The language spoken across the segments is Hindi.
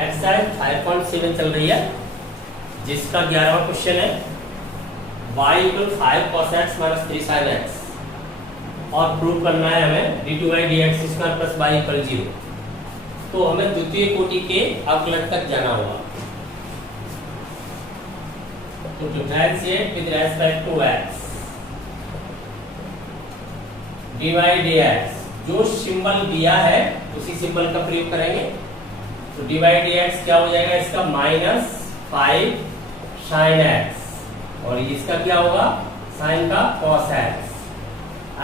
एक्सरसाइज 5.7 चल रही है जिसका 11वां क्वेश्चन है y = 5 cos x - 3 sin x और प्रूव करना है हमें d2y dx² + y = 0। तो हमें द्वितीय कोटि के अवकलज तक जाना होगा। तो differentiate with respect to x dy dx, जो सिंबल दिया है उसी सिंबल का प्रयोग करेंगे। तो dy dx क्या हो जाएगा, इसका -5 sin x और इसका क्या होगा, sin का cos x।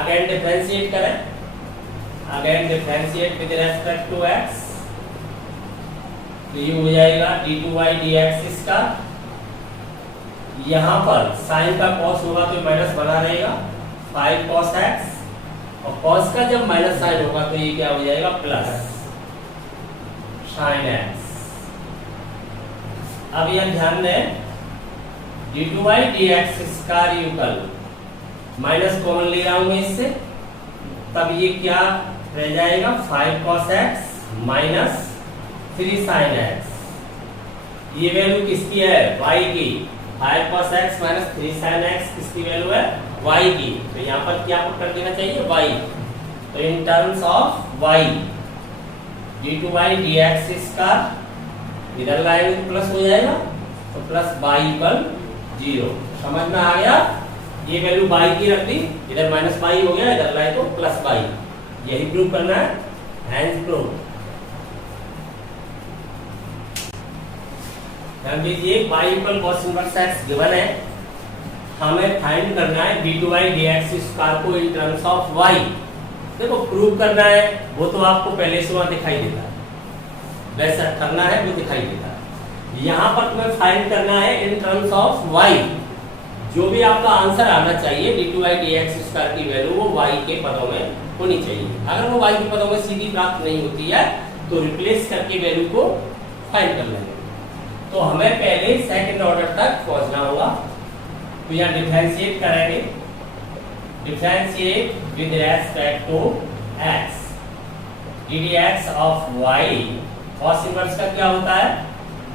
अगेन डिफरेंशिएट करें, again differentiate with respect to x, तो ये हो जाएगा d2y dx इसका, यहाँ पर sin का cos होगा तो माइनस बना रहेगा 5 cos x और cos का जब माइनस साइन होगा तो ये क्या हो जाएगा प्लस sin x। अब यह ध्यान दें d2y dx = माइनस कॉमन ले रहा हूं मैं इससे, तब ये क्या रह जाएगा 5 cos x - 3 sin x। ये वैल्यू किसकी है, y की। 5 cos x - 3 sin x किसकी वैल्यू है, y की। तो यहाँ पर क्या पुट कर देना चाहिए, y। तो इन terms of y d2y dx इसका इधर लाएंगे तो प्लस हो जाएगा, तो प्लस y = 0। समझ में आ गया, ये वैल्यू y की रख दी, इधर -y हो गया, इधर लाए तो +y। यही प्रूव करना है, हैंस प्रूव। ध्यान दीजिए y = cos inverse x given है, हमें फाइंड करना है d2y dx² को इन टर्म्स ऑफ y। देखो प्रूव करना है वो तो आपको पहले से वहां दिखाई देता है, वैसा करना है वो दिखाई देता है। यहाँ पर तुम्हें फाइंड करना है इन टर्म्स ऑफ y। जो भी आपका आंसर आना चाहिए d2y dx² की वैल्यू वो y के पदों में होनी चाहिए। अगर वो y के पदों में सीधी प्राप्त नहीं होती है तो रिप्लेस करके वैल्यू को फाइंड कर लेंगे। तो हमें पहले सेकंड ऑर्डर तक पहुंचना होगा। तो यहाँ डिफरेंशिएट करेंगे, differentiate with respect to x ddx of y cos inverse का क्या होता है,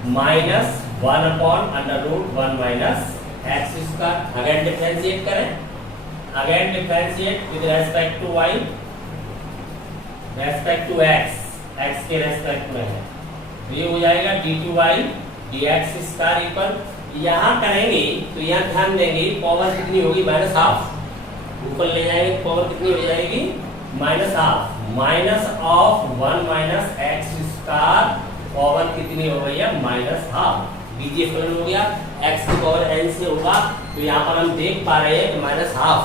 -1/√1 - x²। अगेन डिफरेंशिएट करें, again differentiate with respect to y, respect to x के रिस्पेक्ट में है, तो ये हो जाएगा d2y dx²। यहाँ करेंगे तो यहाँ ध्यान देंगे पावर कितनी होगी, -½ ऊपर ले जाएंगे, पावर कितनी हो जाएगी, -½ -1 - x² पावर कितनी हो गई है, -½ बीजीए फलन हो गया, x की पावर n से होगा। तो यहाँ पर हम देख पा रहे हैं कि -½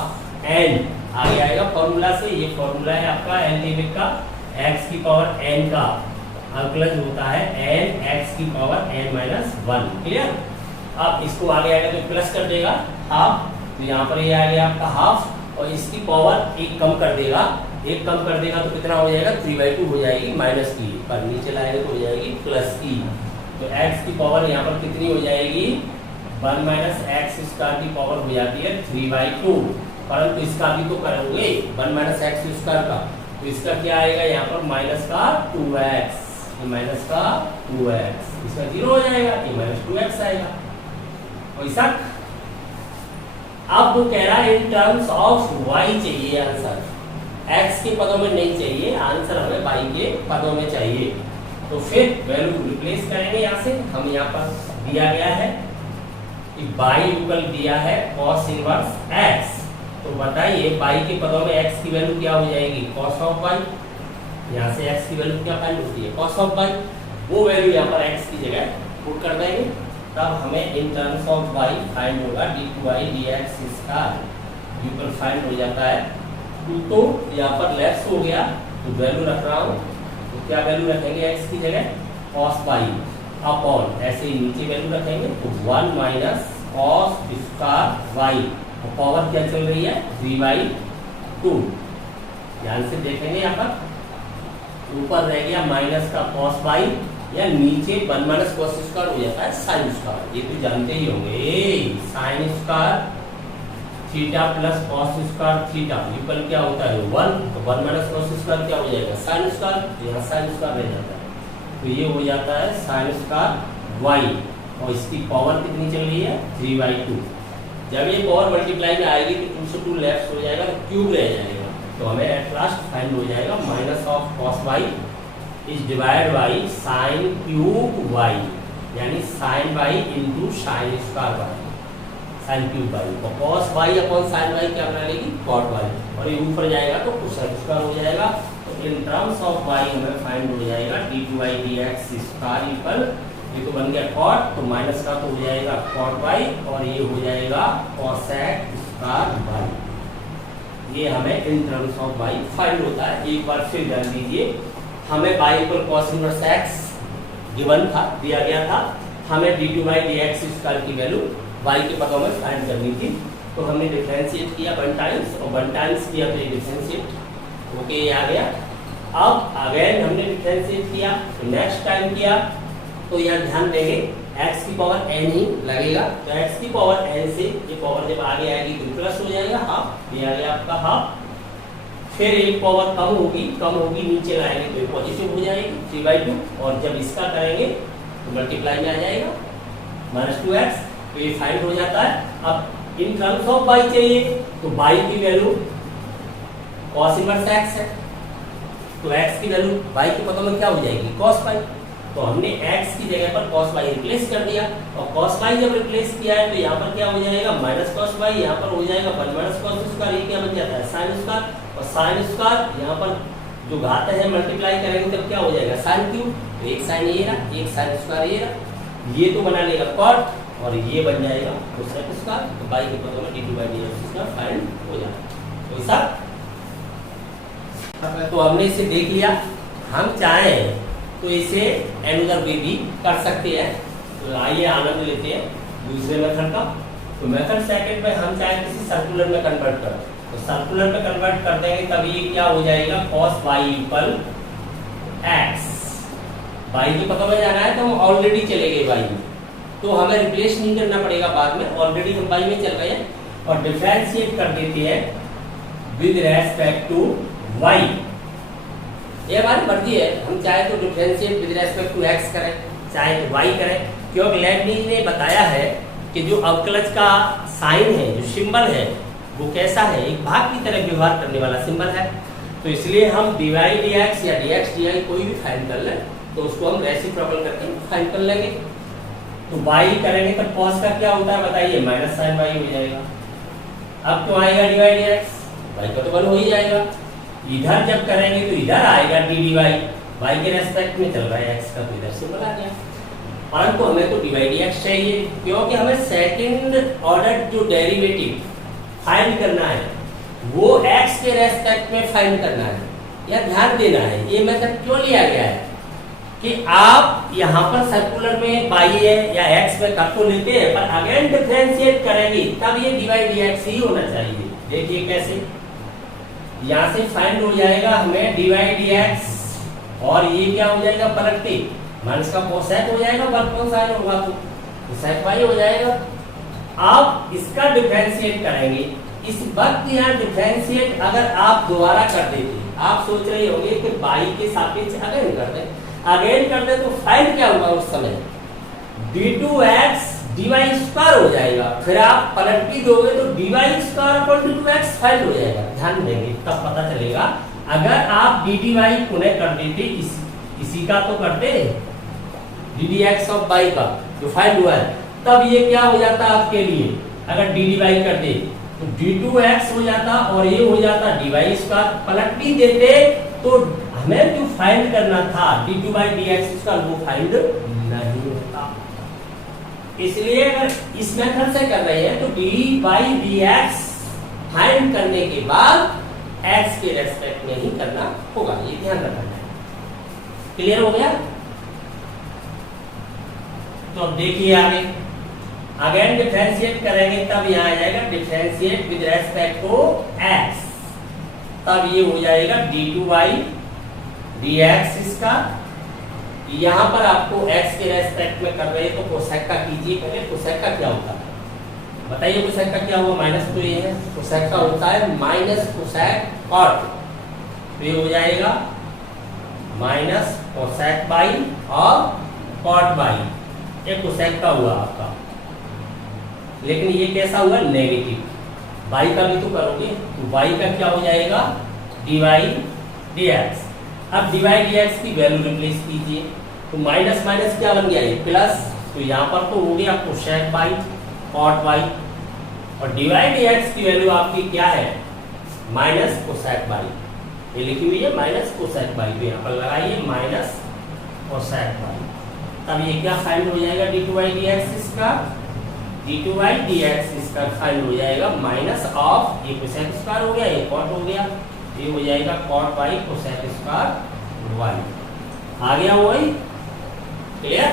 n आगे आएगा फॉर्मूला से। ये फॉर्मूला है आपका एल्जेब्रिक का, x की पावर n का अवकलज होता है n x की पावर n-1। क्लियर। अब इसको आगे आएगा तो प्लस कर देगा हाफ, तो यहाँ पर ये आ गया आपका हाफ और इसकी पावर एक कम कर देगा, एक कम कर देगा तो कितना हो जाएगा, 3/2 हो जाएगी माइनस की, पर नीचे लाएगा तो हो जाएगी प्लस की। तो x की पावर यहाँ पर कितनी हो जाएगी, 1 - x² की पावर हो जाती है 3/2। परंतु इसका भी तो करोगे 1 - x² का, तो इसका क्या आएगा यहाँ पर -2x, -2x, इसका 0 हो जाएगा, ये -2x आएगा। वैसा अब वो कह रहा है इन टर्म्स ऑफ y चाहिए आंसर, x के पदों में नहीं चाहिए आंसर, हमें y के पदों में चाहिए। तो फिर वैल्यू रिप्लेस करेंगे यहाँ से। हम यहाँ पर दिया गया है कि y = दिया है cos इनवर्स x, तो बताइए y के पदों में x की वैल्यू क्या हो जाएगी, cos ऑफ y। यहाँ से x की वैल्यू क्या फाइंड होती है, cos ऑफ y। वो वैल्यू यहाँ पर x की जगह पुट कर देंगे, तब हमें in terms of y find होगा d2y dx² यूपल फाइंड हो जाता है 2। तो यहाँ पर लेफ्ट हो गया तो वैल्यू रख रहा हूँ, तो क्या वैल्यू रखेंगे x की जगह, cos y अपॉन, ऐसे ही नीचे वैल्यू रखेंगे तो 1 - cos² y और पावर क्या चल रही है 3/2। ध्यान से देखेंगे यहाँ पर ऊपर रह गया माइनस का cos y या नीचे 1 - cos² हो जाता है sin²। ये तो जानते ही होंगे, sin² theta plus cos square theta equal क्या होता है 1, तो 1 - cos स्क्वायर क्या हो जाएगा sin स्क्वायर, यहाँ sin स्क्वायर रह जाता है। तो ये हो जाता है साइन स्क्वायर वाई, और इसकी पावर कितनी चल रही है 3/2। जब ये पावर मल्टीप्लाई में आएगी तो 2 से 2 लेफ्ट हो जाएगा तो क्यूब रह जाएगा, तो हमें एट लास्ट फाइंड हो जाएगा minus of cos y is divide by sine cube y, यानी sine y into sine square y, sine cube y, और cos y upon sine y क्या बना लेगी कॉट वाई, और ये ऊपर जाएगा तो कोसेक स्क्वायर हो जाएगा। तो इन टर्म्स ऑफ वाई हमें फाइंड हो जाएगा d2y dx स्क्वायर इक्वल, ये तो बन गया कॉट, तो माइनस का तो हो जाएगा कॉट वाई, और ये हो जाएगा कोसेक स्क्वायर वाई। ये हमें in terms of y find होता है। एक बार फिर जान लीजिए, हमें y equal cos inverse x given था, दिया गया था, हमें d2y dx स्क्वायर की वैल्यू y के पदों में फाइंड करनी थी, तो हमने डिफरेंशिएट किया 1 टाइम्स, और 1 टाइम्स किया तो ये डिफरेंशिएट ओके ये आ गया। अब अगेन हमने डिफरेंशिएट किया, तो नेक्स्ट टाइम किया, तो यहाँ ध्यान देंगे x की पावर n ही लगेगा, तो x की पावर n से ये पावर जब आगे आएगी तो प्लस हो जाएगा हाफ, ये आ गया आपका हाफ, फिर एक पावर कम होगी नीचे लाएंगे तो ये पॉजिटिव हो जाएगी 3/2, और जब इसका करेंगे तो मल्टीप्लाई में आ जाएगा -2x, तो ये फाइंड हो जाता है। अब इन टर्म्स ऑफ y चाहिए, तो y की वैल्यू cos इनवर्स x है, तो x की वैल्यू y के पदों में क्या हो जाएगी cos y, तो हमने x की जगह पर cos y रिप्लेस कर दिया, और cos y जब रिप्लेस किया है तो यहाँ पर क्या हो जाएगा माइनस cos y, यहाँ पर हो जाएगा 1 माइनस cos स्क्वायर, ये क्या बन जाता है sin स्क्वायर, और sin स्क्वायर यहाँ पर जो घात है मल्टीप्लाई करेंगे तब क्या हो जाएगा sin क्यूब, तो एक sin ये रहा, एक sin स्क्वायर ये रहा, ये तो बना लेगा cot, और ये बन जाएगा कोसेक स्क्वायर, तो y के पदों में d2 dx स्क्वायर फाइंड हो जाएगा। तो ऐसा तो हमने इसे देख लिया, हम चाहें तो इसे अनदर वे भी कर सकते हैं, तो आइए आनंद लेते हैं दूसरे मेथड का। तो मेथड सेकंड में हम चाहे किसी सर्कुलर में कन्वर्ट करें, तो सर्कुलर में कन्वर्ट कर देंगे तब ये क्या हो जाएगा cos y equal x, y के पता में जाना है तो हम ऑलरेडी चले गए y में, तो हमें रिप्लेस नहीं करना पड़ेगा बाद में, ऑलरेडी हम y में चल गए हैं, और डिफरेंशिएट कर देते हैं विद रेस्पेक्ट टू y। ये हमारी मर्जी है, हम चाहे तो differentiate with respect to x करें, चाहे तो y करें, क्योंकि लेबनिज ने बताया है कि जो अवकलज का साइन है, जो सिंबल है, वो कैसा है, एक भाग की तरह व्यवहार करने वाला सिंबल है, तो इसलिए हम dy dx या dx dy कोई भी फाइंड कर लें तो उसको हम रेसिप्रोकल करके फाइंड कर लेंगे। तो y करेंगे तो cos का क्या होता है बताइए, माइनस साइन y हो जाएगा। अब क्यों आएगा dy dx, y का तो 1 हो ही जाएगा, इधर जब करेंगे तो इधर आएगा dy, y के रेस्पेक्ट में चल रहा है x का, तो इधर से बना गया, परंतु हमें तो dy dx चाहिए, क्योंकि हमें सेकंड ऑर्डर जो डेरिवेटिव फाइंड करना है वो x के रेस्पेक्ट में फाइंड करना है। यह ध्यान देना है, ये मेथड क्यों लिया गया है कि आप यहाँ पर सर्कुलर में y है या x में कर तो लेते हैं, पर अगेन डिफरेंशिएट करेंगे तब ये dy dx ही होना चाहिए। देखिए कैसे, यहाँ से फाइंड हो जाएगा हमें dy dx, और ये क्या हो जाएगा पलट के माइनस का कोसेक हो जाएगा, वर्ग कौन साइन होगा तो कोसेक y हो जाएगा। आप इसका डिफरेंशिएट करेंगे, इस वक्त यहाँ डिफरेंशिएट अगर आप दोबारा कर देते, आप सोच रहे होंगे कि y के सापेक्ष अगेन कर दे तो फाइंड क्या होगा उस समय, d2x dy स्क्वायर हो जाएगा, फिर आप पलट भी दोगे तो dy square upon d2x find हो जाएगा। ध्यान देंगे तब पता चलेगा, अगर आप dy पुनः कर देते, इसी का तो करते ddx ऑफ y का जो फाइंड हुआ है, तब ये क्या हो जाता आपके लिए, अगर dy कर दे तो d2x हो जाता, और ये हो जाता dy स्क्वायर, पलट भी देते तो हमें जो फाइंड करना था d2 dx का वो फाइंड नहीं होता। इसलिए अगर इस मेथड से कर रहे हैं तो dy dx फाइंड करने के बाद x के रेस्पेक्ट में ही करना होगा, ये ध्यान रखना है। क्लियर हो गया? तो अब देखिए आगे, अगेन डिफरेंशिएट करेंगे तब यहाँ आ जाएगा differentiate with respect to x, तब ये हो जाएगा d2y dx इसका, यहाँ पर आपको x के रेस्पेक्ट में कर रहे हैं तो कोसेक का कीजिए पहले। कोसेक का क्या होता है बताइए, कोसेक का क्या हुआ, माइनस तो ये है, कोसेक का होता है माइनस कोसेक कॉट, तो ये हो जाएगा माइनस कोसेक बाई और कॉट बाई, ये कोसेक का हुआ आपका, लेकिन ये कैसा हुआ नेगेटिव। बाई का भी तो करोगे, तो बाई का क्या हो जाएगा dy dx। अब dy dx की वैल्यू रिप्लेस कीजिए, तो माइनस माइनस क्या बन गया ये प्लस, तो यहाँ पर तो हो गया कोसेक बाई कॉट बाई, और dy dx की वैल्यू आपकी क्या है माइनस कोसेक बाई, ये लिखी हुई है माइनस कोसेक बाई, तो यहाँ पर लगाइए माइनस कोसेक बाई। तब ये क्या फाइंड हो जाएगा d2 dx इसका, d2 dx इसका फाइंड हो जाएगा माइनस ऑफ, ये कोसेक स्क्वायर हो गया, ये कॉट हो गया, ये हो जाएगा cot by cosec square y. आ गया वही, क्लियर।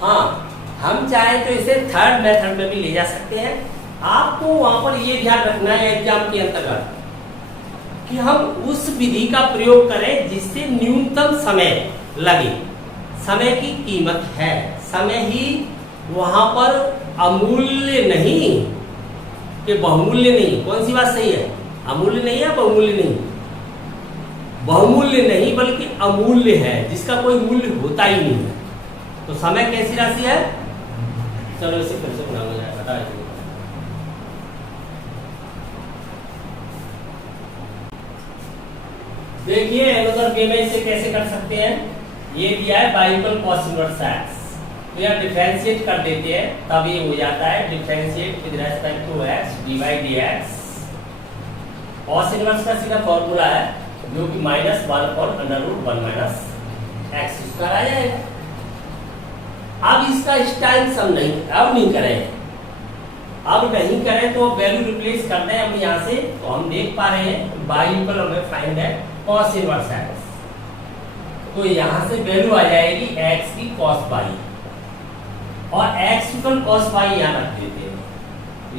हाँ, हम चाहे तो इसे थर्ड मेथड में भी ले जा सकते हैं। आपको वहां पर ये ध्यान रखना है एग्जाम के अंतर्गत कि हम उस विधि का प्रयोग करें जिससे न्यूनतम समय लगे। समय की कीमत है, समय ही वहां पर अमूल्य नहीं कि बहुमूल्य नहीं। कौन सी बात सही है, अमूल्य नहीं है बहुमूल्य नहीं, बहुमूल्य नहीं बल्कि अमूल्य है, जिसका कोई मूल्य होता ही नहीं है। तो समय कैसी राशि है, चलो इसे फिर से बना जाए, बता दीजिए। देखिए एनोदर वे में इसे कैसे कर सकते हैं, ये दिया है y equal cos inverse x, तो यह डिफरेंशिएट कर देते हैं, तब ये हो जाता है differentiate with respect to x dy dx। cos inverse का सीधा फॉर्मूला है जो कि -1/√1 माइनस x स्क्वायर आ जाएगा। अब इसका स्टाइल सम नहीं, अब नहीं करें, अब नहीं करें तो वैल्यू रिप्लेस करते हैं हम यहाँ से, तो हम देख पा रहे हैं y इक्वल हमें फाइंड है cos इनवर्स x, तो यहाँ से वैल्यू आ जाएगी x की cos बाई, और x इक्वल cos बाई यहाँ रख देते हैं,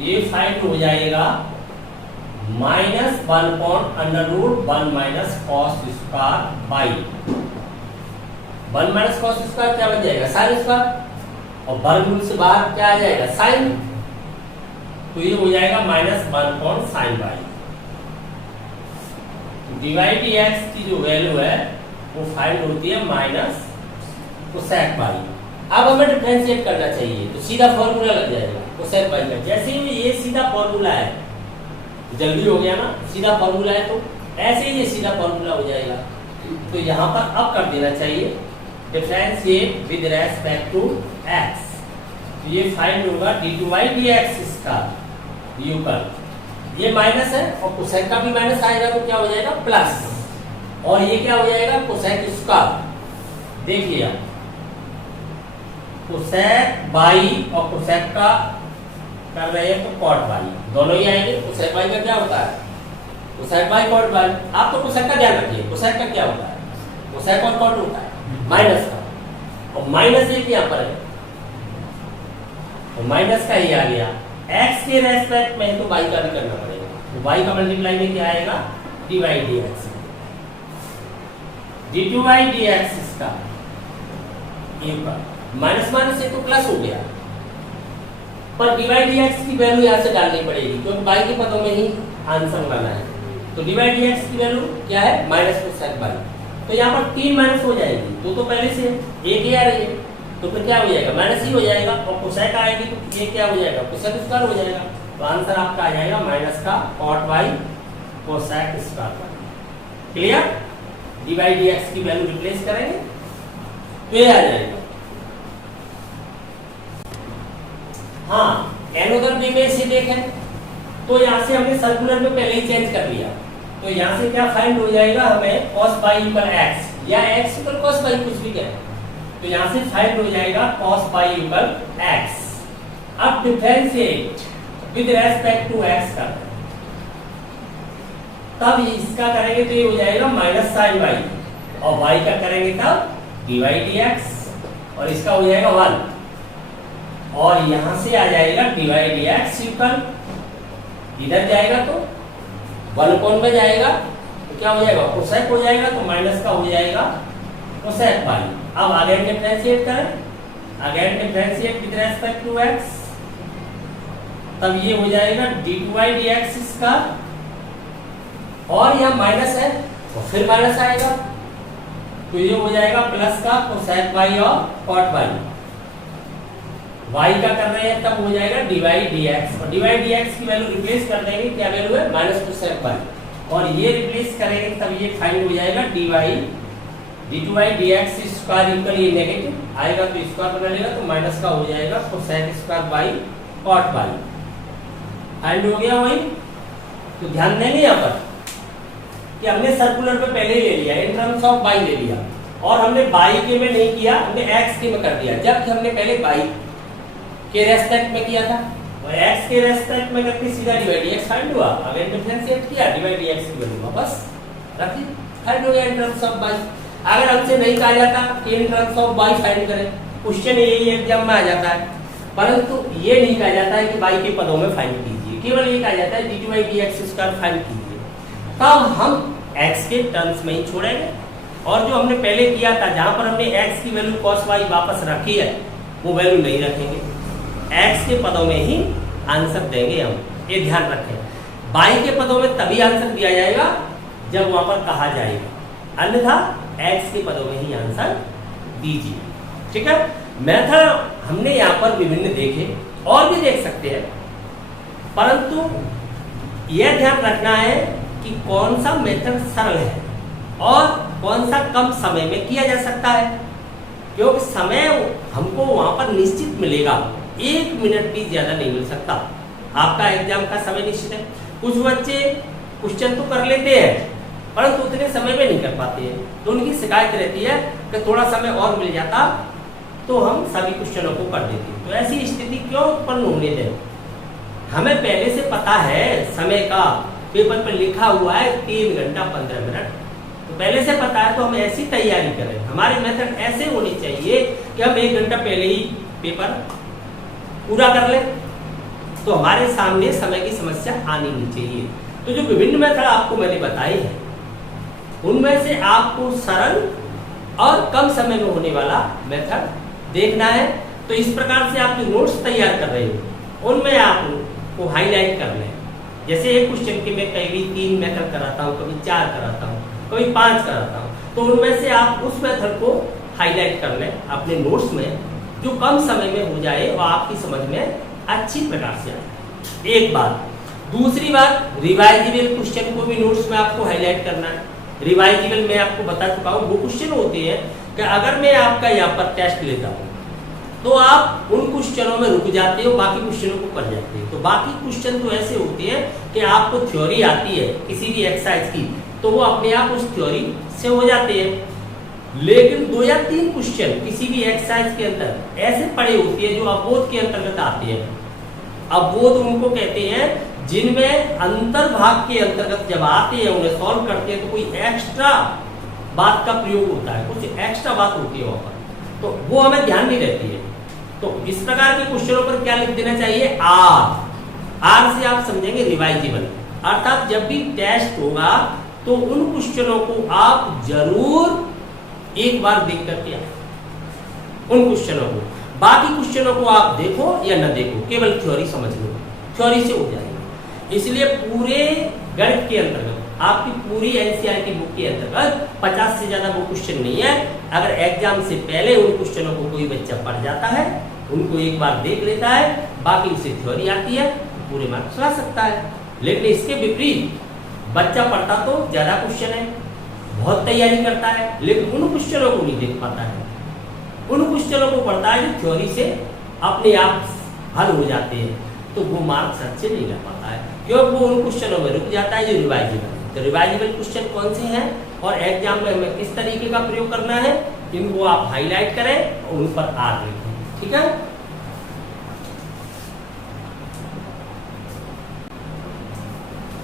ये फाइंड हो जाएगा -1/√1 minus cos square by 1 minus cos square क्या बन जाएगा साइन स्क्वायर, और वर्गमूल से बाहर क्या आ जाएगा साइन, तो ये हो जाएगा -1 sin बाई। dy dx की जो वैल्यू है वो फाइंड होती है माइनस कोसेक बाई। अब हमें डिफरेंशिएट करना चाहिए, तो सीधा फॉर्मूला लग जाएगा कोसेक बाई का। जैसे ही ये सीधा फॉर्मूला है, जल्दी हो गया ना, सीधा फॉर्मूला है तो ऐसे ही ये सीधा फॉर्मूला हो जाएगा। तो यहाँ पर अब कर देना चाहिए differentiate with respect to x, तो ये फाइंड होगा d2 dx इसका यूकर, ये माइनस है और कोसेक का भी माइनस आएगा तो क्या हो जाएगा प्लस, और ये क्या हो जाएगा कोसेक स्क्वायर। देखिए कोसेक बाई और कोसेक का कर रहे हैं तो कॉट बाई, दोनों ही आएंगे। कोसेक बाई का क्या होता है कोसेक बाई कॉट बाई, आप तो कोसेक का ध्यान रखिए, कोसेक का क्या होता है कोसेक और कॉट होता है माइनस का, और माइनस एक यहाँ पर है तो माइनस का ही आ गया। x के रेस्पेक्ट में तो y का भी करना पड़ेगा, तो y का मल्टीप्लाई में क्या आएगा dy dx, d2 dx इसका माइनस माइनस से तो प्लस हो गया, पर dy dx की वैल्यू यहाँ से डालनी पड़ेगी क्योंकि y के पदों में ही आंसर लाना है। तो dy dx की वैल्यू क्या है माइनस कोसेक बाई, तो यहाँ पर 3 माइनस हो जाएगी, दो तो पहले से एक ही आ रही है, तो फिर क्या हो जाएगा माइनस ही हो जाएगा, और कोसेक आएगी तो ये क्या हो जाएगा कोसेक स्क्वायर हो जाएगा। तो आंसर आपका आ जाएगा माइनस का cot by cosec square. Clear, dy dx की वैल्यू रिप्लेस करेंगे तो ये आ जाएगा। हाँ, एनोदर वे में इसे देखें तो यहाँ से हमने सर्कुलर में पहले ही चेंज कर लिया, तो यहाँ से क्या फाइंड हो जाएगा हमें cos बाई इक्वल x या x इक्वल cos बाई कुछ भी करें, तो यहाँ से फाइंड हो जाएगा cos बाई इक्वल x। अब differentiate with respect to x करते हैं, तब इसका करेंगे तो ये हो जाएगा माइनस साइन बाई, और y का करेंगे तब dy dx, और इसका हो जाएगा 1, और यहाँ से आ जाएगा dy dx इक्वल, इधर जाएगा तो 1 कोण में जाएगा तो क्या हो जाएगा कोसेक हो जाएगा, तो माइनस का हो जाएगा कोसेक बाई। अब अगेन डिफरेंशिएट करें, again differentiate with respect to x, तब ये हो जाएगा d2 dx इसका और यहाँ माइनस है और फिर माइनस आएगा, तो ये हो जाएगा प्लस का कोसेक वाई और कॉट वाई। वाई का कर रहे हैं तब हो जाएगा dy dx, और dy dx की वैल्यू रिप्लेस कर देंगे, क्या वैल्यू है माइनस कोसेक वाई, और ये रिप्लेस करेंगे तब ये फाइंड हो जाएगा dy d2y dx square equal, ये नेगेटिव आएगा तो स्क्वायर बना लेगा, तो माइनस का हो जाएगा cosec square y cot y. Find हो गया वही। तो ध्यान देंगे यहाँ पर कि हमने सर्कुलर पे पहले ही ले लिया, इन टर्म्स ऑफ बाई ले लिया, और हमने बाई के में नहीं किया, हमने एक्स के में कर दिया, जबकि हमने पहले बाई के रेस्पेक्ट में किया था, और एक्स के रेस्पेक्ट में करके सीधा dy dx फाइंड हुआ। अगर डिफरेंशिएट किया dy dx की वैल्यू वापस रखी, फाइंड हो गया इन टर्म्स ऑफ बाई। अगर हमसे नहीं कहा जाता कि इन टर्म्स ऑफ बाई फाइंड करें, क्वेश्चन यही एग्जाम में आ जाता है, परंतु ये नहीं कहा जाता है कि बाई के पदों में फाइंड कीजिए, केवल ये कहा जाता है dy dx स्क्वायर फाइंड कीजिए, तब हम x के टर्म्स में ही छोड़ेंगे, और जो हमने पहले किया था जहां पर हमने x की वैल्यू cos y वापस रखी है वो वैल्यू नहीं रखेंगे, x के पदों में ही आंसर देंगे हम, ये ध्यान रखें। y के पदों में तभी आंसर दिया जाएगा जब वहां पर कहा जाएगा, अन्यथा x के पदों में ही आंसर दीजिए, ठीक है। मेथड हमने यहाँ पर विभिन्न देखे, और भी देख सकते हैं, परंतु यह ध्यान रखना है कि कौन सा मेथड सरल है और कौन सा कम समय में किया जा सकता है, क्योंकि समय हमको वहां पर निश्चित मिलेगा, 1 मिनट भी ज्यादा नहीं मिल सकता। आपका एग्जाम का समय निश्चित है, कुछ बच्चे क्वेश्चन तो कर लेते हैं परंतु उतने समय में नहीं कर पाते हैं, तो उनकी शिकायत रहती है कि थोड़ा समय और मिल जाता तो हम सभी क्वेश्चनों को कर देते। तो ऐसी स्थिति क्यों उत्पन्न होने दें, हमें पहले से पता है समय का, पेपर पर लिखा हुआ है 3 घंटा 15 मिनट, तो पहले से पता है, तो हम ऐसी तैयारी करें। हमारे मेथड ऐसे होने चाहिए कि हम 1 घंटा पहले ही पेपर पूरा कर लें, तो हमारे सामने समय की समस्या आनी नहीं चाहिए। तो जो विभिन्न मेथड आपको मैंने बताए हैं उनमें से आपको सरल और कम समय में होने वाला मेथड देखना है। तो इस प्रकार से आप जो नोट्स तैयार कर रहे हो उनमें आप को हाईलाइट कर लें। जैसे एक क्वेश्चन के मैं कभी 3 मेथड कराता हूँ, कभी 4 कराता हूँ, कभी 5 कराता हूँ, तो उनमें से आप उस मेथड को हाईलाइट कर लें अपने नोट्स में, जो कम समय में हो जाए और आपकी समझ में अच्छी प्रकार से आए। एक बात। दूसरी बात, रिवाइजेबल क्वेश्चन को भी नोट्स में आपको हाईलाइट करना है। रिवाइजेबल मैं आपको बता चुका हूँ, वो क्वेश्चन होते हैं कि अगर मैं आपका यहाँ पर टेस्ट लेता हूँ तो आप उन क्वेश्चनों में रुक जाते हो, बाकी क्वेश्चनों को कर जाते हो। तो बाकी क्वेश्चन तो ऐसे होते हैं कि आपको थ्योरी आती है किसी भी एक्सरसाइज की, तो वो अपने आप उस थ्योरी से हो जाते हैं। लेकिन 2 या 3 क्वेश्चन किसी भी एक्सरसाइज के अंदर ऐसे पड़े होते हैं जो अवबोध के अंतर्गत आते हैं। अवबोध उनको कहते हैं जिनमें अंतर्भाग के अंतर्गत जब आते हैं, उन्हें सॉल्व करते हैं, तो कोई एक्स्ट्रा बात का प्रयोग होता है, कुछ एक्स्ट्रा बात होती है वहां पर, तो वो हमें ध्यान नहीं रहती है। तो इस प्रकार के क्वेश्चनों पर क्या लिख देना चाहिए, आर से आप समझेंगे रिवाइजेबल, अर्थात जब भी टेस्ट होगा तो उन क्वेश्चनों को आप जरूर एक बार देख करके आए, उन क्वेश्चनों को। बाकी क्वेश्चनों को आप देखो या न देखो, केवल थ्योरी समझ लो, थ्योरी से हो जाएगा। इसलिए पूरे गणित के अंतर्गत, आपकी पूरी एनसीईआरटी बुक के अंतर्गत 50 से ज्यादा वो क्वेश्चन नहीं है। अगर एग्जाम से पहले उन क्वेश्चनों को कोई बच्चा पढ़ जाता है, उनको एक बार देख लेता है, बाकी उसे थ्योरी आती है, पूरे मार्क्स ला सकता है। लेकिन इसके विपरीत बच्चा पढ़ता तो ज्यादा क्वेश्चन है, बहुत तैयारी करता है, लेकिन उन क्वेश्चनों को नहीं देख पाता है, उन क्वेश्चनों को पढ़ता है जो थ्योरी से अपने आप हल हो जाते हैं, तो वो मार्क्स अच्छे नहीं ला पाता है, क्योंकि वो उन क्वेश्चनों में रुक जाता है जो रिवाइजेबल है। तो रिवाइजेबल क्वेश्चन कौन से हैं और एग्जाम में हमें किस तरीके का प्रयोग करना है, इनको आप हाईलाइट करें और उन पर आर लिखें, ठीक है।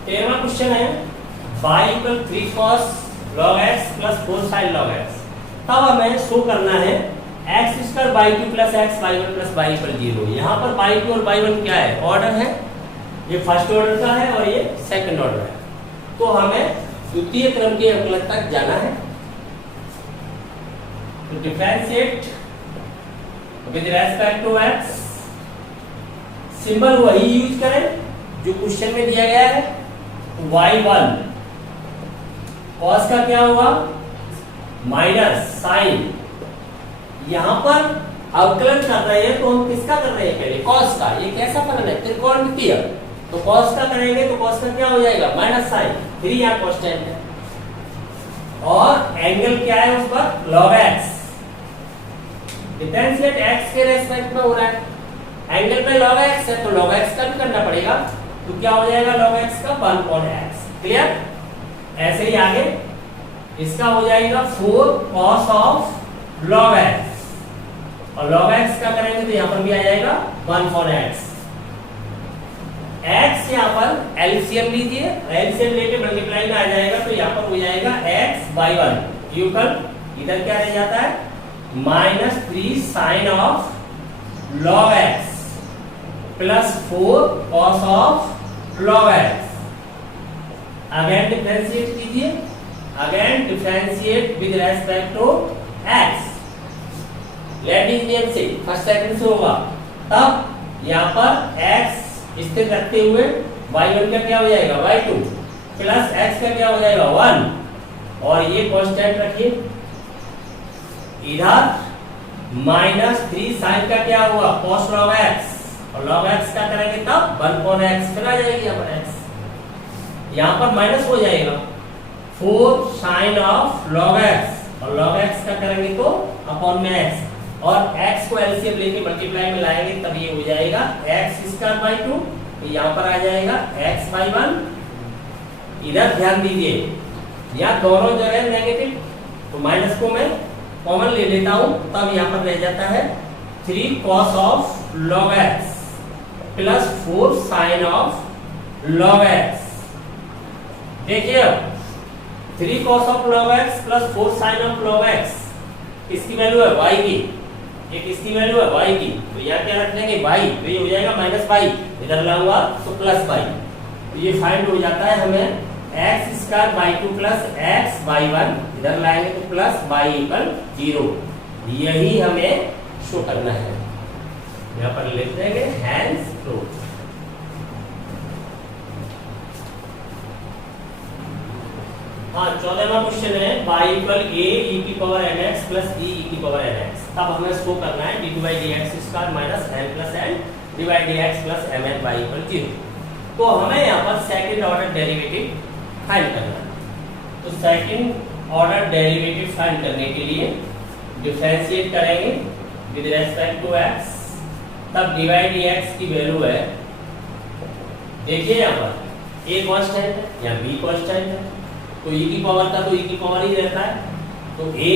तेरहवां क्वेश्चन है y = 3 cos log x + 4 sin log x। तब हमें शो करना है x² y2 + x y1 + y = 0। यहाँ पर y2 और y1 क्या है, ऑर्डर है, ये फर्स्ट ऑर्डर का है और ये सेकंड ऑर्डर है, तो हमें द्वितीय क्रम के अंकलन तक जाना है। तो differentiate with respect to x, symbol वही यूज करें जो क्वेश्चन में दिया गया है, y1 कॉस का क्या हुआ माइनस साइन, यहां पर अवकलन कर रहे हैं तो हम किसका कर रहे हैं पहले कॉस का। ये कैसा फलन है त्रिकोणमितीय, तो कॉस का करेंगे तो कॉस का क्या हो जाएगा माइनस साइन, 3 यहाँ कांस्टेंट है और एंगल क्या है उस पर log x, डिफरेंशिएट x के रेस्पेक्ट में हो रहा है, एंगल पे log x है तो log x का भी करना पड़ेगा, तो क्या हो जाएगा log x का 1/x। क्लियर, ऐसे ही आगे इसका हो जाएगा 4 cos ऑफ log x और log x का करेंगे तो यहां पर भी आ जाएगा 1/x। x यहां पर एलसीएम लीजिए, एलसीएम लेके मल्टीप्लाई में आ जाएगा तो यहां पर हो जाएगा x/1 इक्वल इधर क्या रह जाता है -3 sin of log x plus 4 cos of log x। Again differentiate कीजिए, again differentiate with respect to x, Latin नियम से फर्स्ट सेकंड से होगा, तब यहां पर x स्थिर रखते हुए y1 का क्या हो जाएगा y2 प्लस x का क्या हो जाएगा 1 और ये कांस्टेंट रखिए, इधर -3 sin का क्या हुआ cos log x और log x का करेंगे तब 1/x, फिर आ जाएगी यहाँ पर x, यहाँ पर माइनस हो जाएगा 4 sin ऑफ log x और log x का करेंगे तो अपॉन में x और x को एलसीएम लेके मल्टीप्लाई में लाएंगे तब ये हो जाएगा x²/2, तो यहाँ पर आ जाएगा x/1। इधर ध्यान दीजिए यहाँ दोनों जगह नेगेटिव, तो माइनस को मैं कॉमन ले लेता हूं, तब यहाँ पर रह जाता है 3 cos of log x plus 4 sin of log x। देखिए अब 3 cos of log x plus 4 sin of log x किसकी वैल्यू है y की, ये किसकी वैल्यू है y की, तो यहाँ क्या रख देंगे y, तो ये हो जाएगा -y, इधर लाऊंगा तो +y, तो ये फाइंड हो जाता है हमें x² प्लस x/1, इधर लाएंगे तो प्लस y = 0, यही हमें शो करना है, यहाँ पर लिख देंगे हैंस प्रूफ। हाँ 14वां क्वेश्चन है y = a e⁻mx plus e e⁻nx, तब हमें शो करना है d/dx² minus m plus n d/dx plus mn y = 0। तो हमें यहाँ पर सेकंड ऑर्डर डेरिवेटिव फाइंड करना है, तो सेकंड ऑर्डर डेरिवेटिव फाइंड करने के लिए डिफरेंशिएट करेंगे विद रेस्पेक्ट टू x, तब d/dx की वैल्यू है, देखिए यहाँ पर a कांस्टेंट है या b कांस्टेंट है, तो e की पावर का तो e की पावर ही रहता है, तो a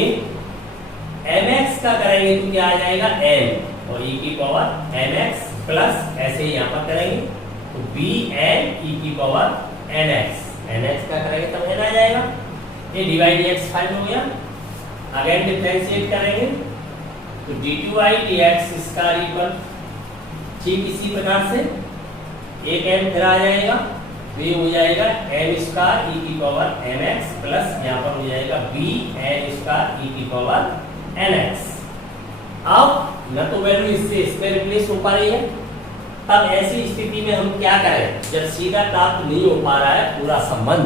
mx का करेंगे तो क्या आ जाएगा n और e की पावर mx प्लस ऐसे ही यहाँ पर करेंगे तो b n e की पावर nx, nx का करेंगे तब n आ जाएगा, ये d/dx फाइंड हो गया। अगेन डिफरेंशिएट करेंगे तो d2y dx² ठीक इसी प्रकार से एक n फिर आ जाएगा, तो ये हो जाएगा n² e की पावर mx प्लस यहाँ पर हो जाएगा b n² e की पावर nx। अब न तो वैल्यू इससे इसमें रिप्लेस हो पा रही है, तब ऐसी स्थिति में हम क्या करें, जब सीधा प्राप्त नहीं हो पा रहा है पूरा संबंध,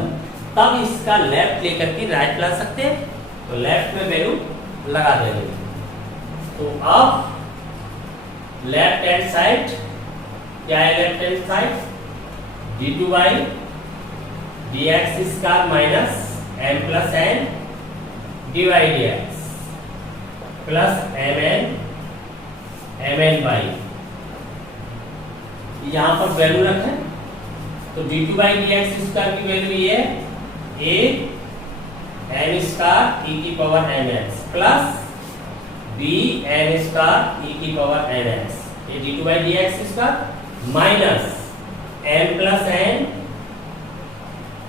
तब इसका लेफ्ट लेकर के राइट ला सकते हैं, तो लेफ्ट में वैल्यू लगा देंगे। तो अब लेफ्ट हैंड साइड क्या है, left hand side d2y dx² minus m plus n dy/dx plus mn/y, यहाँ पर वैल्यू रखें तो d2/dx² की वैल्यू ये a n² e की power nx plus b n² e की पावर nx, ये d2/dx² minus m plus n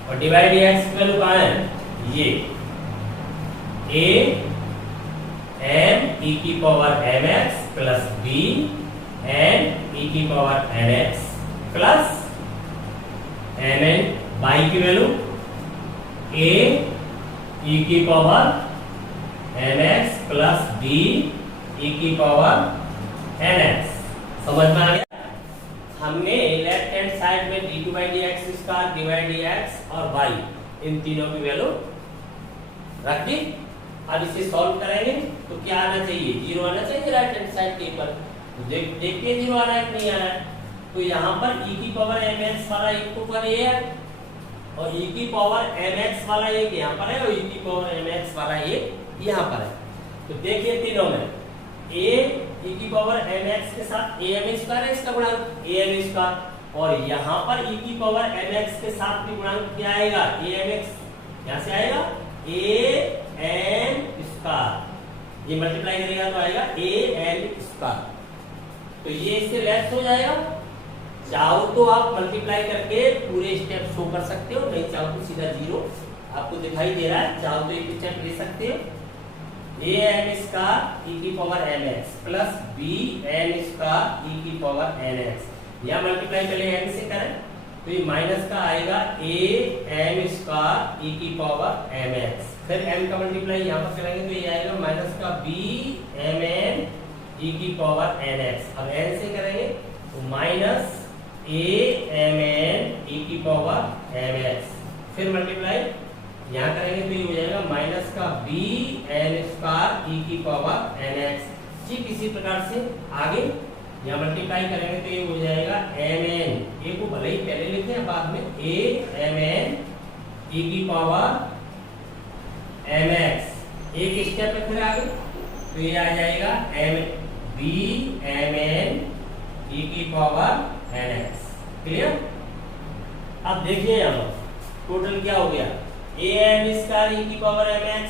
और dy/dx की वैल्यू कहाँ है, ये a m e की power mx plus b n e की पावर nx प्लस mn/y की वैल्यू a e की power mx plus b e की पावर nx। समझ में आ गया, हमने लेफ्ट हैंड साइड में d2/dx² dy/dx और y इन तीनों की वैल्यू रख दी। अब इसे सॉल्व करेंगे तो क्या आना चाहिए, 0 आना चाहिए राइट हैंड साइड के ऊपर। तो देखिए 0 आ रहा है कि नहीं आ रहा है। तो यहाँ पर e की पावर mx वाला एक ऊपर ये है और e की पावर mx वाला एक यहाँ पर है और e की पावर mx वाला एक यहाँ पर है। तो देखिए तीनों में a e की पावर mx के साथ am स्क्वायर है इसका गुणांक am स्क्वायर, और यहाँ पर e की पावर mx के साथ भी गुणांक क्या आएगा amx, यहाँ से आएगा am स्क्वायर, ये मल्टीप्लाई करेगा तो आएगा am स्क्वायर। तो ये इससे लेस हो जाएगा। चाहो तो आप मल्टीप्लाई करके पूरे स्टेप शो कर सकते हो, नहीं चाहो तो सीधा 0 आपको दिखाई दे रहा है, चाहो तो एक स्टेप ले सकते हो। am स्क्वायर e की power mx plus bn square e की पावर nx, यहाँ मल्टीप्लाई पहले m से करें तो ये माइनस का आएगा am स्क्वायर e की पावर mx, फिर m का मल्टीप्लाई यहाँ पर करेंगे तो ये आएगा माइनस का bmn e की पावर nx। अब n से करेंगे तो माइनस amn e की पावर mx, फिर मल्टीप्लाई यहाँ करेंगे तो ये हो जाएगा माइनस का bn स्क्वायर e की पावर nx। ठीक इसी प्रकार से आगे यहाँ मल्टीप्लाई करेंगे तो ये हो जाएगा mn, a को भले ही पहले लिखे हैं बाद में amn e की पावर mx, एक स्टेप पे फिर आगे तो ये आ जाएगा bmn e की पावर nx। क्लियर। अब देखिए यहाँ पर टोटल क्या हो गया, am स्क्वायर e की power mx,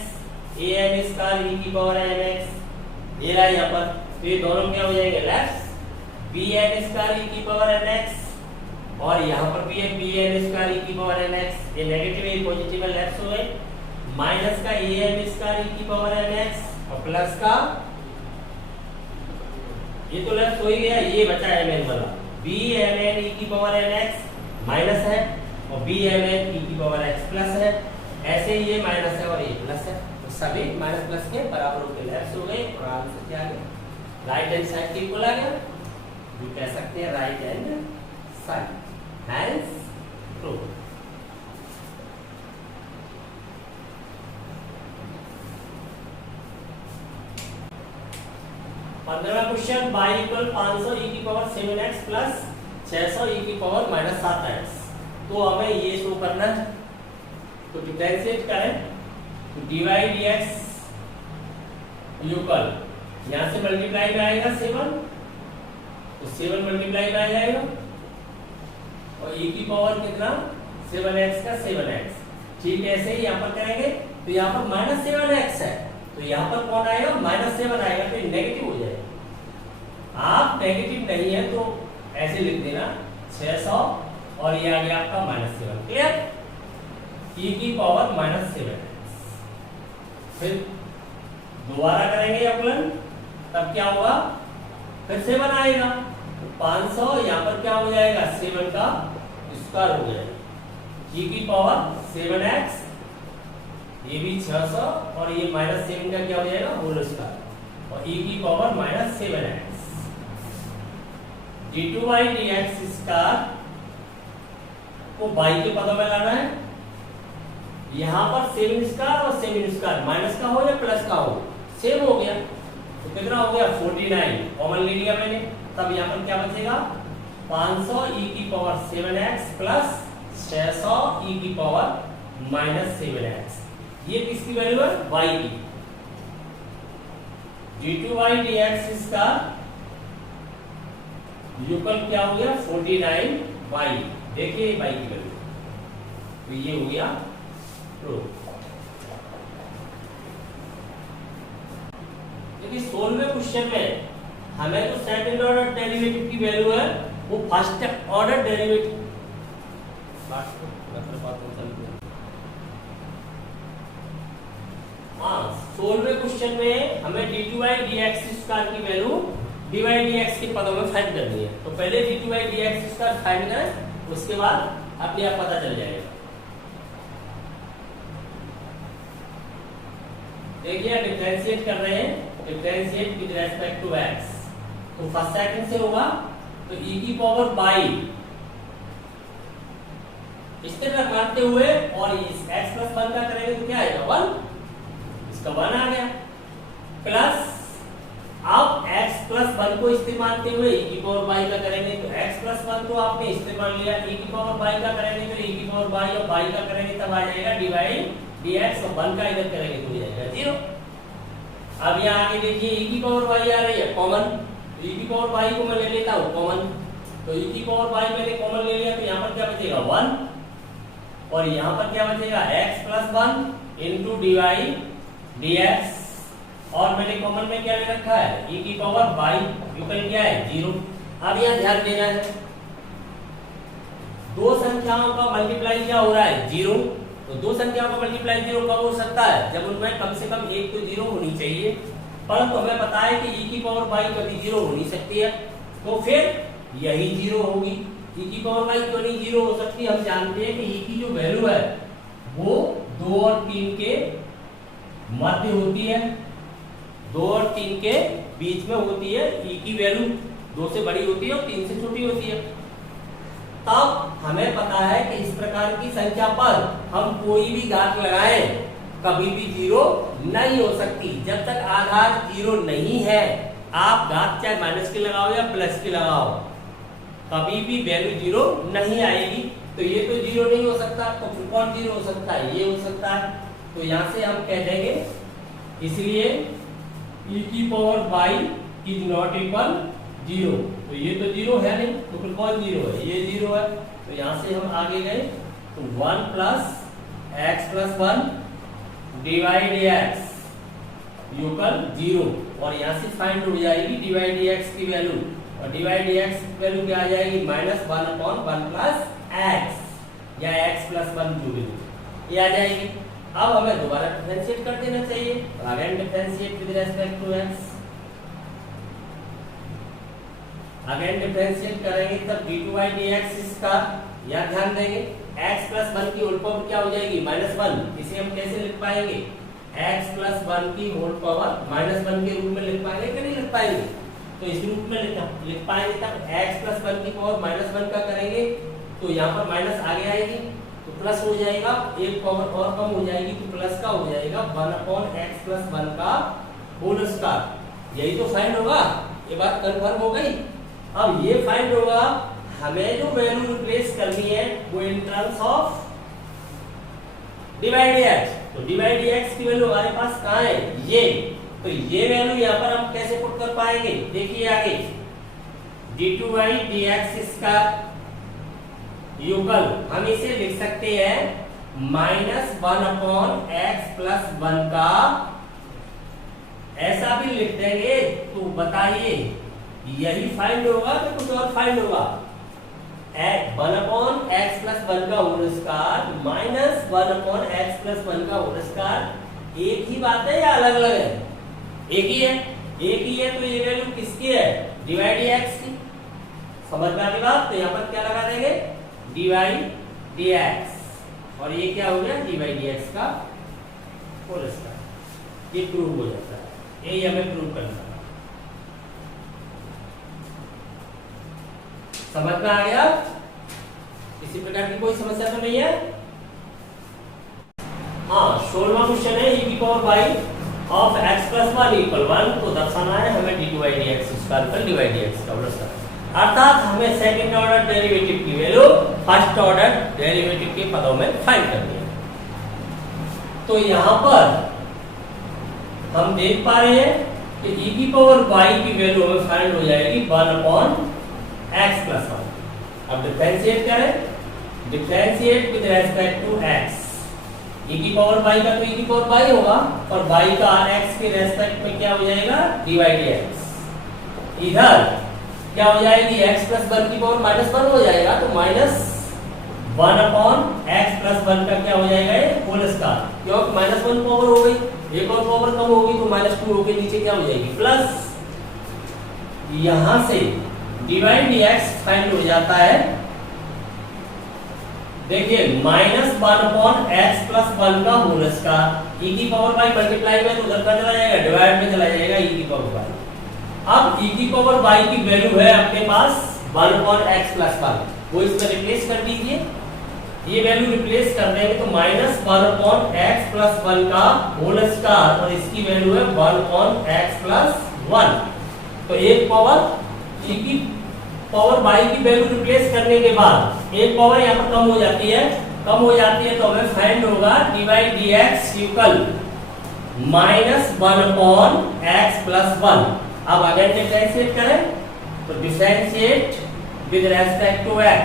am square e की पावर mx, ये रहा यहाँ पर, तो ये दोनों क्या हो जाएंगे लेफ्ट, bn स्क्वायर e की पावर nx और यहाँ पर भी है bn स्क्वायर e की पावर nx, ये नेगेटिव है पॉजिटिव है लेफ्ट हो गए, माइनस का am स्क्वायर e की पावर nx और प्लस का ये तो लेफ्ट हो ही गया, ये बचा mn वाला bmn e की पावर nx माइनस है और bmn e की पावर x प्लस है, ऐसे ही ये माइनस है और ये प्लस है, तो सभी माइनस प्लस के बराबर होकर लेफ्ट हो गए और आंसर क्या आ गया, राइट हैंड साइड के इक्वल आ गया। ये कह सकते हैं right hand side, hence true. पंद्रहवां क्वेश्चन y इक्वल 500 e की पावर 7x प्लस 600 e की पावर माइनस 7x। तो हमें ये शो करना है, तो डिफरेंशिएट करें तो dy dx इक्वल यहाँ से मल्टीप्लाई में आएगा 7, तो 7 मल्टीप्लाई में आ जाएगा और e की पावर कितना 7x का 7x। ठीक है, ऐसे ही यहाँ पर करेंगे तो यहाँ पर माइनस 7x है तो यहाँ पर कौन आएगा -7 आएगा, तो नेगेटिव हो जाएगा। आप नेगेटिव नहीं है तो ऐसे लिख देना 600 और ये आ गया आपका -7। क्लियर, e की पावर -7x। फिर दोबारा करेंगे अवकलन, तब क्या होगा फिर 7 आएगा, 500 यहाँ पर क्या हो जाएगा 7 का स्क्वायर हो जाएगा, e की पावर 7x, ये भी 600 और ये -7 का क्या हो जाएगा होल स्क्वायर और e की power -7x। d2y dx square को y के पदों में लाना है, यहाँ पर 7 स्क्वायर और 7 स्क्वायर माइनस का हो या प्लस का हो सेम हो गया, तो कितना हो गया 49 कॉमन ले लिया मैंने, तब यहाँ पर क्या बचेगा 500 e की पावर 7x प्लस 600 e की पावर -7x। ये किसकी वैल्यू है y की। d2y dx इसका युगल क्या हो गया 49y, देखिए y की वैल्यू, तो ये हो गया ट्रू। देखिए 16वें क्वेश्चन में हमें जो सेकंड ऑर्डर डेरिवेटिव की वैल्यू है वो फर्स्ट ऑर्डर डेरिवेटिव हाँ 16वें क्वेश्चन में हमें d2y dx स्क्वायर की वैल्यू dy dx के पदों में फाइंड करनी है। तो पहले d2y dx स्क्वायर फाइंड करें, उसके बाद अपने आप पता चल जाएगा। देखिए डिफरेंशिएट कर रहे हैं, differentiate with respect to x, तो फर्स्ट सेकंड से होगा तो e की पावर y इस तरह काटते हुए और इस x प्लस 1 का करेंगे तो क्या आएगा 1, इसका 1 आ गया, प्लस अब x प्लस 1 को इस्तेमालते हुए e की पावर y का करेंगे, तो x प्लस 1 को आपने इस्तेमाल लिया, e की पावर y का करेंगे तो e की पावर y और y का करेंगे तब आ जाएगा डिवाइड dx और 1 का इधर करेंगे तो हो जाएगा 0। अब यहाँ आगे देखिए e की पावर y आ रही है कॉमन, e की पावर y को मैं ले लेता हूँ कॉमन, तो e की पावर y मैंने कॉमन ले लिया तो यहाँ पर क्या बचेगा 1 और यहाँ पर क्या बचेगा x plus 1 into divide dx और मैंने कॉमन में क्या ले रखा है e की पावर y यूकल क्या है 0। अब यहाँ ध्यान देना है दो संख्याओं का मल्टीप्लाई क्या हो रहा है 0, तो दो संख्याओं का मल्टीप्लाई 0 कब हो सकता है जब उनमें कम से कम एक तो 0 होनी चाहिए, परंतु हमें पता है कि e की पावर y कभी 0 हो नहीं सकती है, तो फिर यही 0 होगी। e की पावर y क्यों नहीं 0 हो सकती, हम जानते हैं कि e की जो वैल्यू है वो 2 और 3 के मध्य होती है, 2 और 3 के बीच में होती है, e की वैल्यू 2 से बड़ी होती है और 3 से छोटी होती है। तब हमें पता है कि इस प्रकार की संख्या पर हम कोई भी घात लगाएं कभी भी 0 नहीं हो सकती जब तक आधार 0 नहीं है। आप घात चाहे माइनस की लगाओ या प्लस की लगाओ कभी भी वैल्यू 0 नहीं आएगी। तो ये तो 0 नहीं हो सकता, तो फिर कौन 0 हो सकता है, ये हो सकता है। तो यहाँ से हम कह देंगे इसलिए e की power y is not equal 0, तो ये तो 0 है नहीं, तो फिर कौन 0 है, ये 0 है। तो यहाँ से हम आगे गए तो 1 plus x plus 1 divide x equal 0 और यहाँ से फाइंड हो जाएगी डिवाइड dx की वैल्यू, और डिवाइड dx की वैल्यू क्या आ जाएगी -1/1 प्लस x या x प्लस 1 जो भी ये आ जाएगी। अब हमें दोबारा डिफरेंशिएट कर देना चाहिए, तो again differentiate with respect to x, again differentiate करेंगे तब d2 dx इसका या ध्यान देंगे x प्लस 1 की होल पावर क्या हो जाएगी -1, इसे हम कैसे लिख पाएंगे x प्लस 1 की होल पावर -1 के रूप में लिख पाएंगे कि नहीं लिख पाएंगे, तो इस रूप में लिख पाएंगे। तब x प्लस 1 की पावर -1 का करेंगे तो यहाँ पर माइनस आगे आएगी तो प्लस हो जाएगा, एक पावर और कम हो जाएगी तो प्लस का हो जाएगा 1/x प्लस 1 का होल स्क्वायर। यही तो फाइंड होगा, ये बात कंफर्म हो गई। अब ये फाइंड होगा हमें जो वैल्यू रिप्लेस करनी है वो इन टर्म्स ऑफ डिवाइड dx, तो डिवाइड dx की वैल्यू हमारे पास कहाँ है ये, तो ये वैल्यू यहाँ पर हम कैसे पुट कर पाएंगे, देखिए आगे d2 dx इसका यूकल हम इसे लिख सकते हैं -1/x प्लस 1 का, ऐसा भी लिख देंगे। तो बताइए यही फाइंड होगा कि कुछ और फाइंड होगा, 1/x प्लस 1 का होल स्क्वायर -1/x प्लस 1 का होल स्क्वायर एक ही बात है या अलग अलग है, एक ही है, एक ही है। तो ये वैल्यू किसकी है डिवाइड dx की, समझ में आ गई बात। तो यहाँ पर क्या लगा देंगे डिवाइड dx और ये क्या हो गया डिवाइड dx का होल स्क्वायर, ये प्रूव हो जाता है, यही हमें प्रूव करना है। समझ में आ गया, किसी प्रकार की कोई समस्या तो नहीं है। हाँ 16वां क्वेश्चन है e की power y of x plus 1 equal 1 को दर्शाना है हमें d2 dx स्क्वायर पर डिवाइड dx का होल स्क्वायर, अर्थात हमें सेकंड ऑर्डर डेरिवेटिव की वैल्यू फर्स्ट ऑर्डर डेरिवेटिव के पदों में फाइंड करनी है। तो यहाँ पर हम देख पा रहे हैं कि e की पावर y की वैल्यू हमें फाइंड हो जाएगी 1/x प्लस 1। अब डिफरेंशिएट करें, differentiate with respect to x, e की पावर y का तो e की पावर y होगा और y का x के रेस्पेक्ट में क्या हो जाएगा डिवाइड dx, इधर क्या हो जाएगी x प्लस 1 की पावर -1 हो जाएगा, तो -1/x प्लस 1 का क्या हो जाएगा होल स्क्वायर, क्योंकि -1 पावर हो गई, एक और पावर कम होगी तो -2 होके नीचे क्या हो जाएगी प्लस, यहां से डिवाइड dx फाइंड हो जाता है। देखिए -1/x प्लस 1 का होल स्क्वायर, e की पावर y मल्टीप्लाई में तो उधर का चला जाएगा डिवाइड में चला जाएगा e की पावर y। अब e की पावर y की वैल्यू है अपने पास 1/x प्लस 1, वो इसमें रिप्लेस कर दीजिए ये वैल्यू रिप्लेस कर देंगे तो -1/x + 1 का होल स्क्वायर और इसकी वैल्यू है 1/x + 1। तो एक पावर e की पावर y की वैल्यू रिप्लेस करने के बाद एक पावर यहाँ पर कम हो जाती है, तो हमें फाइंड होगा dy dx इक्वल -1/x + 1। अब अगर डिफरेंशिएट करें तो differentiate with respect to x,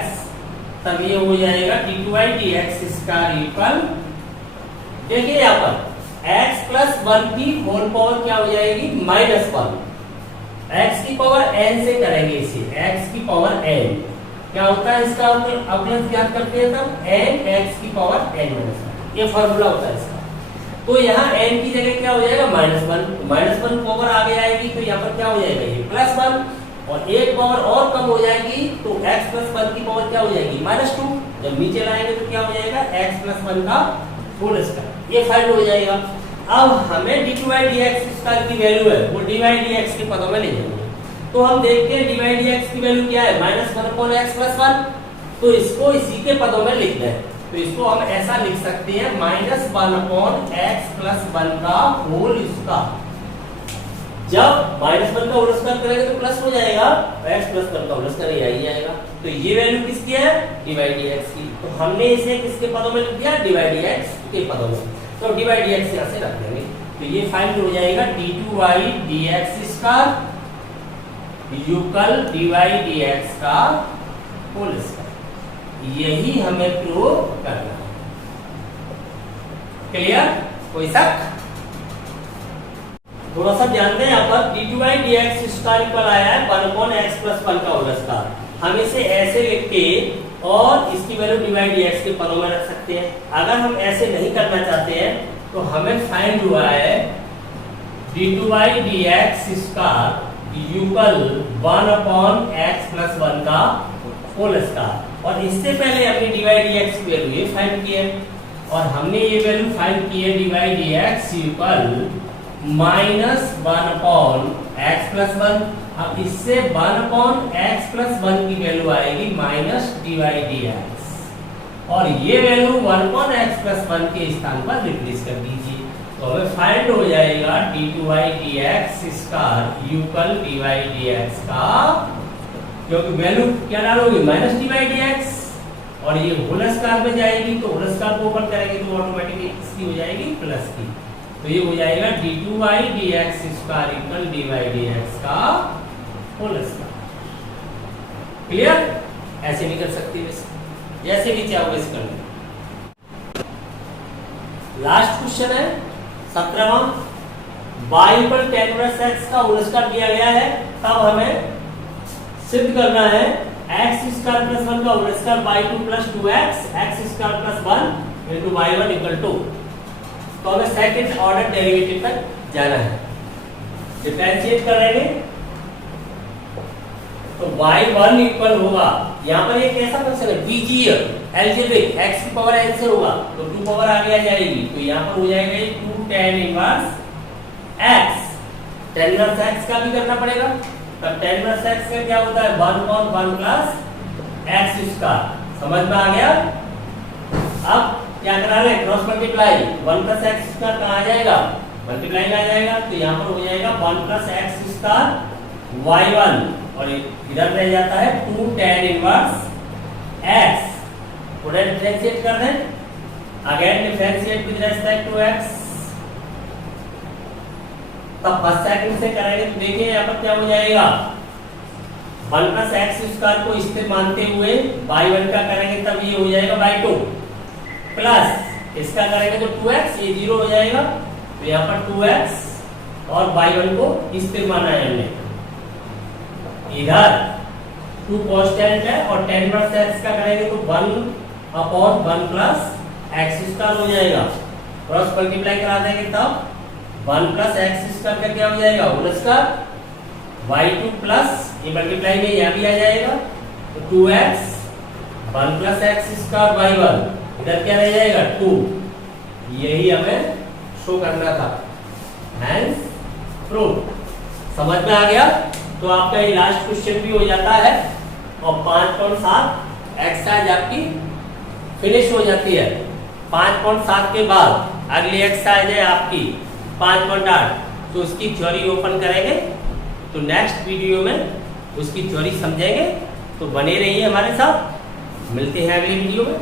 तब ये हो जाएगा d2y dx स्क्वायर इक्वल, देखिए यहाँ पर x + 1 की होल पावर क्या हो जाएगी -1, x की पावर n से करेंगे इसे, x की पावर n क्या होता है इसका अवकलन ज्ञात करते हैं तब n x की पावर n -1, ये फार्मूला होता है इसका। तो यहाँ n की जगह क्या हो जाएगा -1 पावर आगे आएगी तो यहाँ पर क्या हो जाएगा ये +1 और एक पावर और कम हो जाएगी तो x + 1 की पावर क्या हो जाएगी -2। जब नीचे लाएंगे तो क्या हो जाएगा x + 1 का होल स्क्वायर, ये फाइंड हो जाएगा। अब हमें d2y dx स्क्वायर की वैल्यू है वो dy dx के पदों में ले जाएंगे। तो हम देखते हैं dy dx की वैल्यू क्या है -1/x + 1, तो इसको इसी के पदों में लिख दें। तो इसको हम ऐसा लिख सकते हैं -1/x + 1 का होल स्क्वायर। जब -1 का होल स्क्वायर करेंगे तो प्लस हो जाएगा, x + 1 का होल स्क्वायर यही आएगा। तो ये वैल्यू किसकी है dy dx की, तो हमने इसे किसके पदों में लिख दिया dy dx के पदों में, तो dy dx यहां से रख देंगे। तो ये फाइंड हो जाएगा d2y dx square equal dy dx का होल स्क्वायर। यही हमें प्रूव करना है। क्लियर, कोई शक? थोड़ा सा ध्यान दें, यहाँ पर d2y dx स्क्वायर इक्वल आया है 1/x + 1 का होल स्क्वायर। हम इसे ऐसे लिख के और इसकी वैल्यू dy dx के पदों में रख सकते हैं। अगर हम ऐसे नहीं करना चाहते हैं तो हमें फाइंड हुआ है d2y dx square equal 1/x + 1 का होल स्क्वायर, और इससे पहले हमने dy dx की वैल्यू ये फाइंड की है और हमने ये वैल्यू फाइंड की है dy dx इक्वल -1/x + 1। अब इससे 1/x + 1 की वैल्यू आएगी -dy dx, और ये वैल्यू 1/x + 1 के स्थान पर रिप्लेस कर दीजिए। तो हमें फाइंड हो जाएगा d2y dx square equal dy dx का, क्योंकि वैल्यू क्या डालोगे -dy dx और ये होल स्क्वायर में जाएगी तो होल स्क्वायर को ओपन करेंगे तो ऑटोमेटिकली इसकी हो जाएगी प्लस की। तो ये हो जाएगा d2y dx square equal dy dx का होल स्क्वायर। क्लियर? ऐसे भी कर सकते हैं, जैसे भी चाहो वैसे कर लो। लास्ट क्वेश्चन है 17वां, y पर tan इनवर्स x का होल स्क्वायर दिया गया है, तब हमें सिद्ध करना है x स्क्वायर + 1 का whole square y2 + 2x x square + 1 into y1 equal to. तो हमें सेकंड ऑर्डर डेरिवेटिव तक जाना है, डिफरेंशिएट करेंगे तो y1 इक्वल होगा, यहाँ पर ये कैसा फंक्शन है बीजीय अलजेब्रिक, x की पावर n से होगा तो 2 पावर आगे आ जाएगी, तो यहाँ पर हो जाएगा ये 2 tan inverse x। tan inverse x का भी करना पड़ेगा, तब tan इनवर्स x का क्या होता है 1/1 + x स्क्वायर। समझ में आ गया? अब क्या करा ले क्रॉस मल्टीप्लाई, 1 + x स्क्वायर कहाँ आ जाएगा मल्टीप्लाई में आ जाएगा, तो यहाँ पर हो जाएगा 1 + x स्क्वायर y1 और इधर रह जाता है 2 tan इनवर्स x। थोड़ा डिफरेंशिएट कर दें, again differentiate with respect to x, तब फर्स्ट सेकंड से करेंगे तो देखिए यहाँ पर क्या हो जाएगा 1 + x स्क्वायर को स्थिर मानते हुए y1 का करेंगे तब ये हो जाएगा y2 प्लस इसका करेंगे तो 2x, ये 0 हो जाएगा, तो यहाँ पर 2x और y1 को स्थिर माना है हमने। इधर 2 कांस्टेंट है और tan इनवर्स x का करेंगे तो 1/1 + x स्क्वायर हो जाएगा, क्रॉस मल्टीप्लाई करा देंगे तब 1 + x स्क्वायर का क्या हो जाएगा होल स्क्वायर, y2 प्लस ये मल्टीप्लाई में यहाँ भी आ जाएगा तो 2x 1 + x स्क्वायर y1, इधर क्या रह जाएगा 2। यही हमें शो करना था, हैंस प्रूव। समझ में आ गया? तो आपका ये लास्ट क्वेश्चन भी हो जाता है और 5.7 एक्सरसाइज आपकी फिनिश हो जाती है। 5.7 के बाद अगली एक्सरसाइज है आपकी 5.8, तो उसकी थ्योरी ओपन करेंगे। तो नेक्स्ट वीडियो में उसकी थ्योरी समझेंगे। तो बने रहिए हमारे साथ, मिलते हैं अगली वीडियो में।